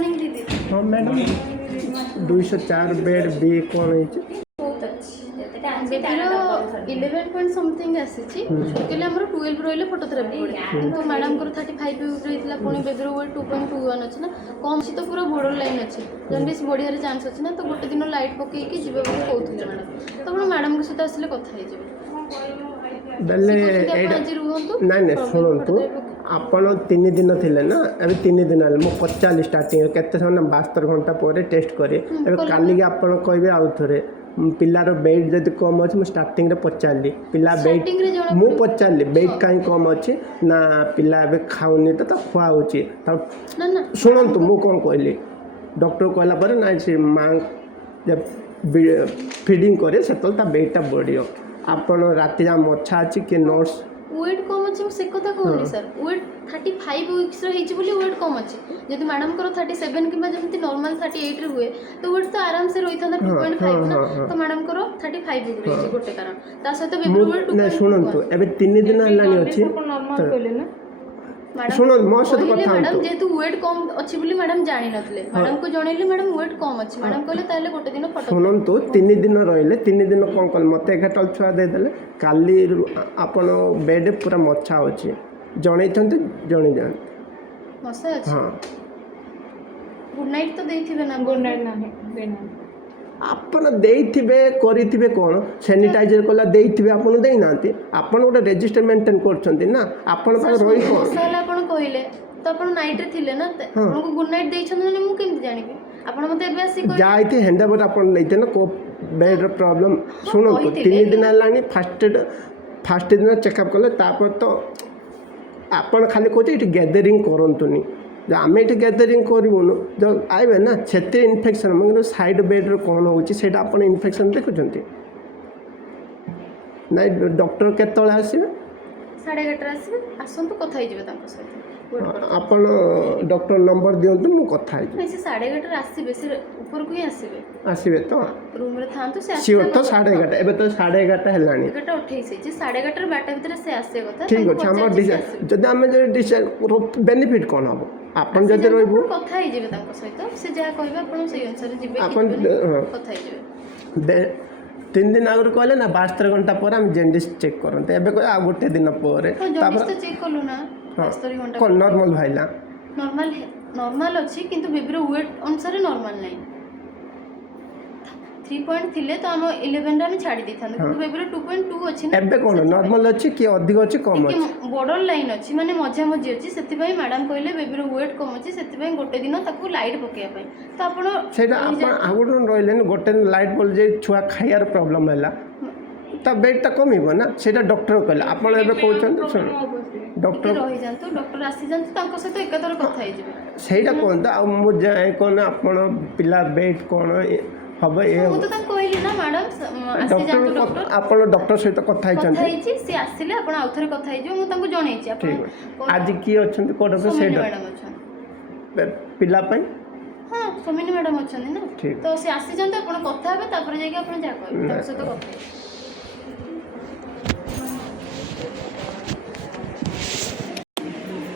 Morning दीदी। हाँ madam 204 bed B कौन है बहुत अच्छी बेबीर 11 पॉइंट समथिंग आसी आमर 12 रही फोटोथेरापी पड़े कितु मैडम को 35 रही पुणी बेबीर वेट 2.21 अच्छे ना कम अच्छी तो पूरा बॉर्डर लाइन अच्छे जन्डिस बढ़िया चांस अच्छे ना तो गोटे दिन लाइट पकईकि जी कहते मैडम तो आप मैडम के सहित आसिले कथा नाई नाई शुणु आपण 3 दिन थिले ना अभी 3 दिन है मुझे पचाली स्टार्टिंग केते समय 72 घंटा पर टेस्ट करे काली आपण कहे आउ थे पिलार वेट जब कम अच्छे मुझे स्टार्टिंग पचारि पिला वेट मुझे पचारि वेट कहीं कम अच्छे ना पिला ए खाऊनी तो खुआऊँगी शुणु मु कौन कहली डॉक्टर कहला ना से माँ जब फीडिंग करे से वेटा बढ़िया आपण राति जा मच्छा अच्छी कि नर्स वेट कम अच्छे से कथा कहली सर वेट 35 वीक्स रही वेट कम अच्छे जब मैडम को 37 कि जमी नॉर्मल 38 हुए तो वेट तो आराम से रही था 2.5 ना तो मैडम को 35 वीक रही गोटे कारण सहित बेबी शुणु एबे 3 दिन है अच्छी शुणु मो सहित कथा मैडम जेतु वेट कम अच्छी बोली मैडम जानी नथले मैडम को जणैली मैडम वेट कम अच्छी मैडम कहले ताले गोटे दिन फोटो शुणु 3 दिन रहिले 3 दिन कौन कल मत 11 छुआ दे देले काली आपण बेड पूरा मच्छा अच्छी जणै जणी जान मसा अच्छी हां गुड नाइट तो देथिबे ना गुड नाइट ना आपण देइथिबे करिथिबे कोन सैनिटाइजर कोला देइथिबे आपण देइ नांती आपण गोटे रजिस्टर मेंटेन करछंती ना आपण पर रही कोन मसाला आपण कहिले तो आपण नाइट रे थिले ना आपण को गुड नाइट देइछन ना मु केमति जानिबे आपण मते एबे आसी कहि जाइते हैंडओवर आपण लेते ना को बेड प्रॉब्लम सुनो 3 दिन लानी फर्स्ट दिन चेकअप कले तापर तो आपण खाली कहते इट गैदरिंग करंतुनी आम ये गैदरिंग करूँ जब आए ना से इनफेक्शन मतलब साइड बेड्रे कौन होती आप इनफेक्शन देखुं ना डॉक्टर केत आसवे 11:30 आसवे आसतु कथा आपण डॉक्टर नंबर दिंतु मु कथा से 11:30 आसवे से ऊपर को ही आसवे आसवे तो रूम रे थांतु से सियोर तो 11:30 एबे तो 11:30 हेलानी 11:28 जे 11:30 12 भीतर से आसे कथा ठीक अछि हमर डिसाइड जदि हम जे डिसाइड बेनिफिट कोन हो आपण जदि रहबो कथा ही जेबे ताको सहित से जहा कहबे आपण से अनुसार जेबे आपण कथा ही जेबे 3 दिन आगर कहले ना 72 घंटा पर हम जेंडिस चेक करते एबे कह आ गोटे दिन पर जेंडिस तो चेक कलु ना 72 घंटा कोन नॉर्मल भाइला नॉर्मल अछि किंतु बेबीर वेट अनुसार नॉर्मल नाही 3 पॉइंट थिले तो हम 11 रे हम छाडी देथान किंतु बेबीर 2.2 अछि ना एबे कोन नॉर्मल अछि कि अधिक अछि कम अछि बॉर्डर लाइन अछि माने मझा मझी अछि सेति भाई मैडम कहले बेबीर वेट कम अछि सेति भाई गोटे दिन ताकू लाइट पकेया पई तो आपण सेटा आपण आगुडन रहले न गोटे लाइट बोल जे छुआ खाइयार प्रॉब्लम हैला ता वेट ता कमिबो ना सेटा डॉक्टर कहले आपण एबे कहउछन सुन डॉक्टर रही जानतो डॉक्टर आसी जानतो तांको सहित एकतर कथा ही जेबे सेटा कोन ता मु जाय कोन आपण पिला वेट कोन हबे ए मु तो तां कहली ना मैडम आसी जानतो डॉक्टर आपण डॉक्टर सहित कथा ही कथा ही से आसीले आपण आउथरे कथा ही जो मु तांको जणैछि आपण आज की अछन को डॉक्टर सेटा मैडम अछन पिला पई हां सोमिनी मैडम अछन ना तो से आसी जानतो आपण कथा हेबे तापर जाके आपण जा कहबे तार सहित कथा